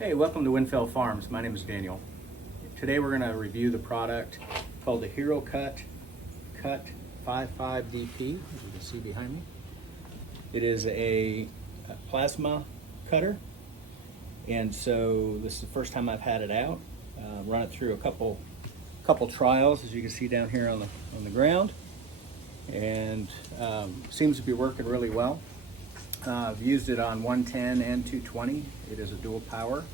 Hey, welcome to Windfell Farms. My name is Daniel. Today we're going to review the product called the HEROCUT-CUT55DP, as you can see behind me. It is a plasma cutter, and so this is the first time I've had it out. Run it through a couple trials, as you can see down here on the ground, and seems to be working really well. I've used it on 110 and 220. It is a dual power,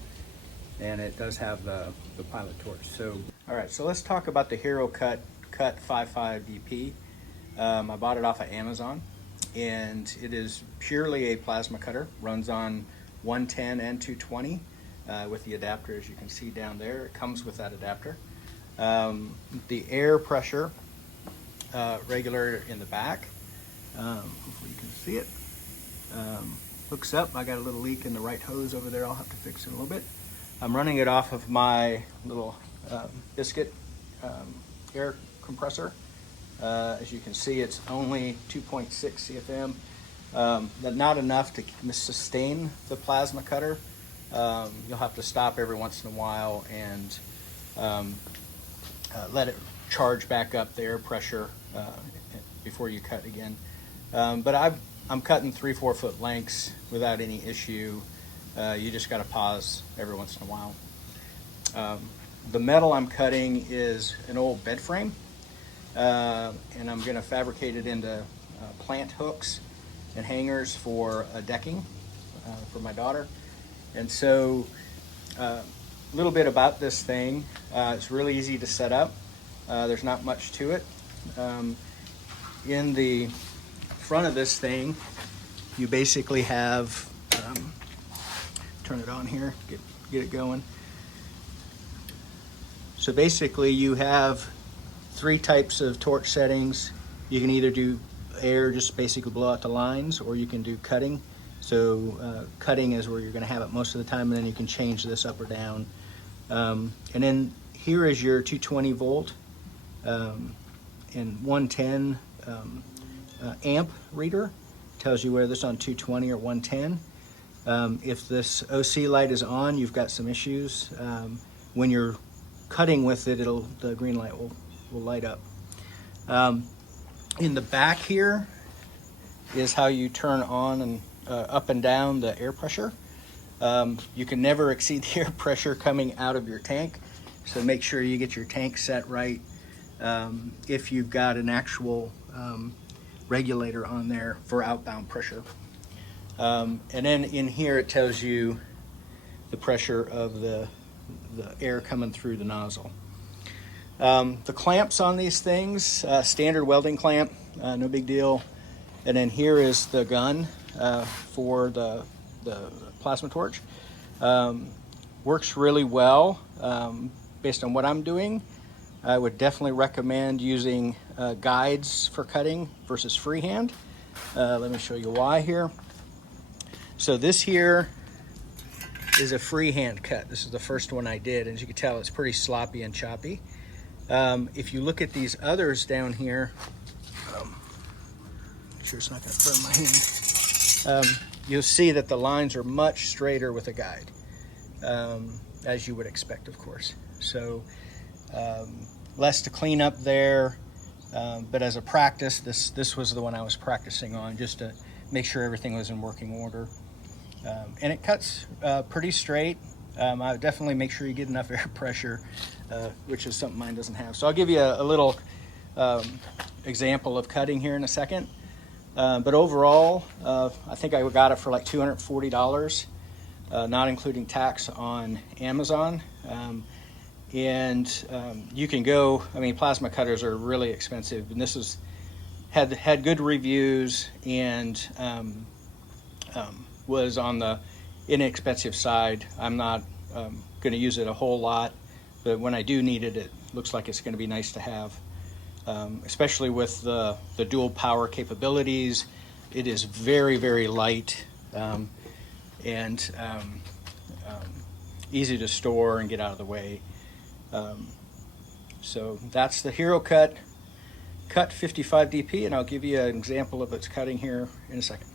and it does have the pilot torch. So, all right, so let's talk about the HEROCUT-CUT55DP. I bought it off of Amazon, and it is purely a plasma cutter. Runs on 110 and 220 with the adapter, as you can see down there. It comes with that adapter. The air pressure regulator in the back. Hopefully you can see it. Hooks up. I got a little leak in the right hose over there. I'll have to fix it a little bit. I'm running it off of my little biscuit air compressor. As you can see, it's only 2.6 CFM. Not enough to sustain the plasma cutter. You'll have to stop every once in a while and let it charge back up the air pressure before you cut again. But I'm cutting 3-4 foot lengths without any issue. You just got to pause every once in a while. The metal I'm cutting is an old bed frame, and I'm going to fabricate it into plant hooks and hangers for decking for my daughter. And so a little bit about this thing. It's really easy to set up. There's not much to it. In the front of this thing, you basically have, turn it on here, get it going. So basically you have 3 types of torch settings. You can either do air, just basically blow out the lines, or you can do cutting. So cutting is where you're going to have it most of the time, and then you can change this up or down. And then here is your 220 volt and 110 amp reader. Tells you whether it's on 220 or 110. If this OC light is on, you've got some issues. When you're cutting with it, the green light will light up. In the back here is how you turn on and up and down the air pressure. You can never exceed the air pressure coming out of your tank, so make sure you get your tank set right. If you've got an actual regulator on there for outbound pressure. And then in here it tells you the pressure of the air coming through the nozzle. The clamps on these things, standard welding clamp, no big deal. And then here is the gun for the plasma torch. Works really well based on what I'm doing. I would definitely recommend using guides for cutting versus freehand. Let me show you why here. So this here is a freehand cut. This is the first one I did. As you can tell, it's pretty sloppy and choppy. If you look at these others down here, make sure it's not going to burn my hand. You'll see that the lines are much straighter with a guide, as you would expect, of course. So less to clean up there, but as a practice, this was the one I was practicing on, just to make sure everything was in working order. And it cuts pretty straight. I would definitely make sure you get enough air pressure, which is something mine doesn't have. So I'll give you a little example of cutting here in a second. But overall, I think I got it for like $240, not including tax, on Amazon. And you can go, I mean, plasma cutters are really expensive, and this had good reviews and was on the inexpensive side. I'm not going to use it a whole lot, but when I do need it, it looks like it's going to be nice to have, especially with the dual power capabilities. It is very, very light and easy to store and get out of the way. So that's the HEROCUT-CUT55DP, and I'll give you an example of its cutting here in a second.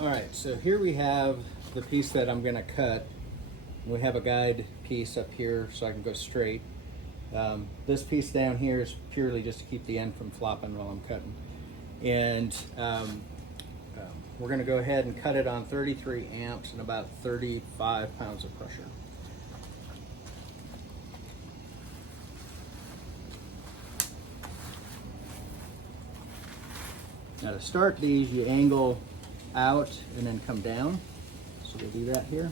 All right, so here we have the piece that I'm going to cut. We have a guide piece up here so I can go straight. This piece down here is purely just to keep the end from flopping while I'm cutting. And we're going to go ahead and cut it on 33 amps and about 35 pounds of pressure. Now to start these, you angle out and then come down. So we'll do that here.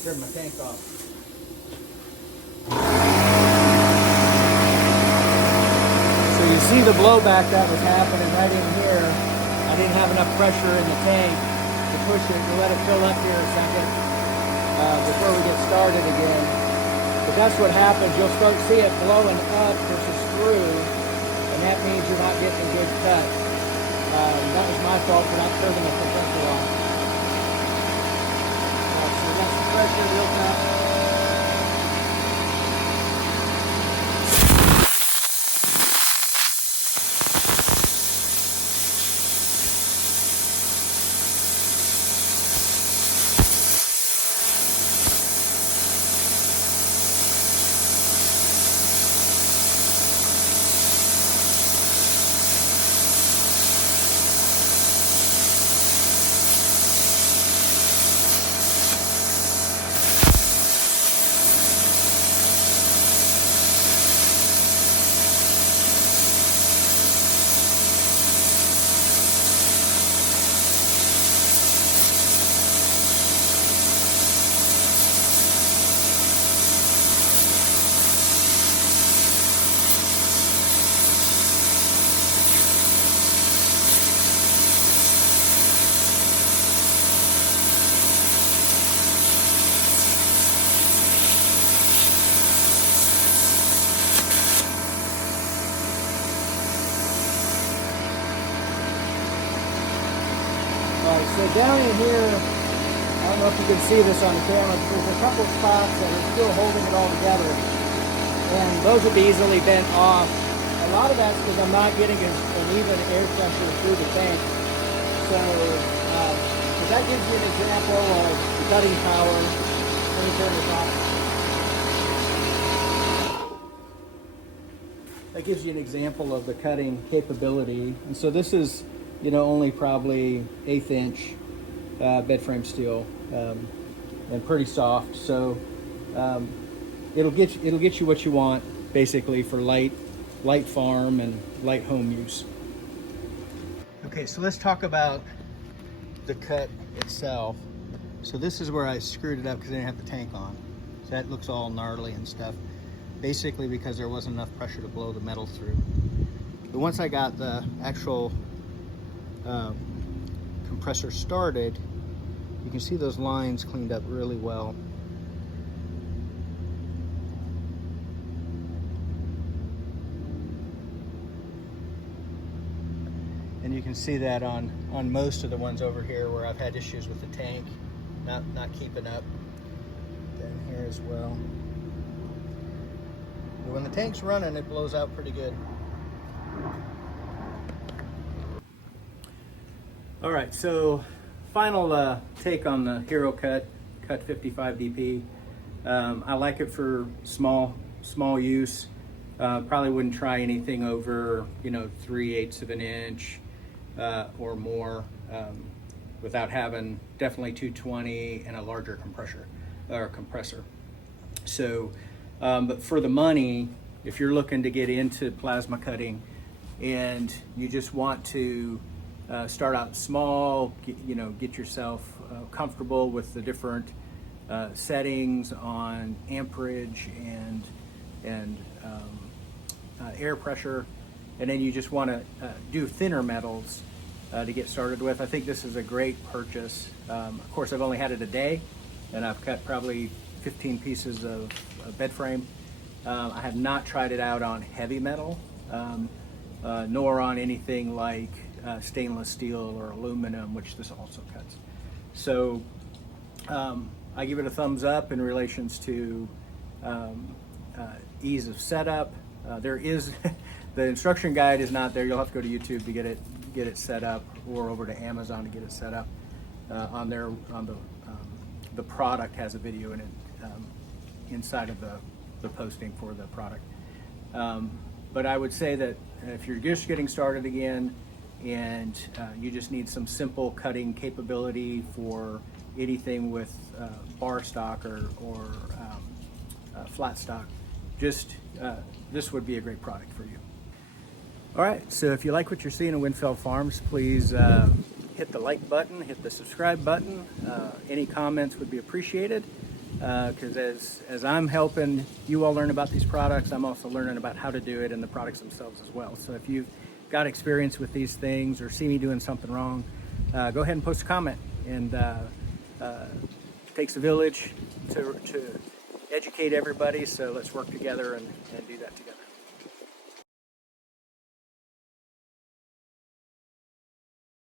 Turn my tank off. So you see the blowback that was happening right in here. I didn't have enough pressure in the tank to push it, to let it fill up here a second before we get started again. But that's what happens. You'll start to see it blowing up versus through, and that means you're not getting a good cut. That was my fault for not turning the compressor on. That's the pressure real fast. So down in here, I don't know if you can see this on the camera, but there's a couple spots that are still holding it all together. And those will be easily bent off. A lot of that's because I'm not getting an even air pressure through the tank. So that gives you an example of the cutting power. Let me turn this off. That gives you an example of the cutting capability. And so this is, you know, only probably 1/8 inch bed frame steel, and pretty soft. So it'll get you what you want, basically, for light farm and light home use. Okay, so let's talk about the cut itself. So this is where I screwed it up because I didn't have the tank on. So that looks all gnarly and stuff. Basically because there wasn't enough pressure to blow the metal through. But once I got the actual compressor started, you can see those lines cleaned up really well. And you can see that on most of the ones over here where I've had issues with the tank not keeping up. Then here as well. But when the tank's running, it blows out pretty good. All right, so final take on the HEROCUT-CUT55DP. I like it for small use. Probably wouldn't try anything over, 3/8 of an inch or more without having definitely 220 and a larger compressor. So, but for the money, if you're looking to get into plasma cutting and you just want to start out small, get yourself comfortable with the different settings on amperage and air pressure, and then you just want to do thinner metals, to get started with. I think this is a great purchase. Of course, I've only had it a day, and I've cut probably 15 pieces of bed frame. I have not tried it out on heavy metal, nor on anything like stainless steel or aluminum, which this also cuts. So I give it a thumbs up in relations to ease of setup. There is the instruction guide is not there. You'll have to go to YouTube to get it set up, or over to Amazon to get it set up. On the product has a video in it inside of the posting for the product. But I would say that if you're just getting started again and you just need some simple cutting capability for anything with bar stock or flat stock, this would be a great product for you. All right, so if you like what you're seeing in Windfell Farms, please hit the like button, hit the subscribe button. Any comments would be appreciated, because as I'm helping you all learn about these products, I'm also learning about how to do it and the products themselves as well. So if you've got experience with these things or see me doing something wrong, go ahead and post a comment. And it takes a village to educate everybody, so let's work together and do that together.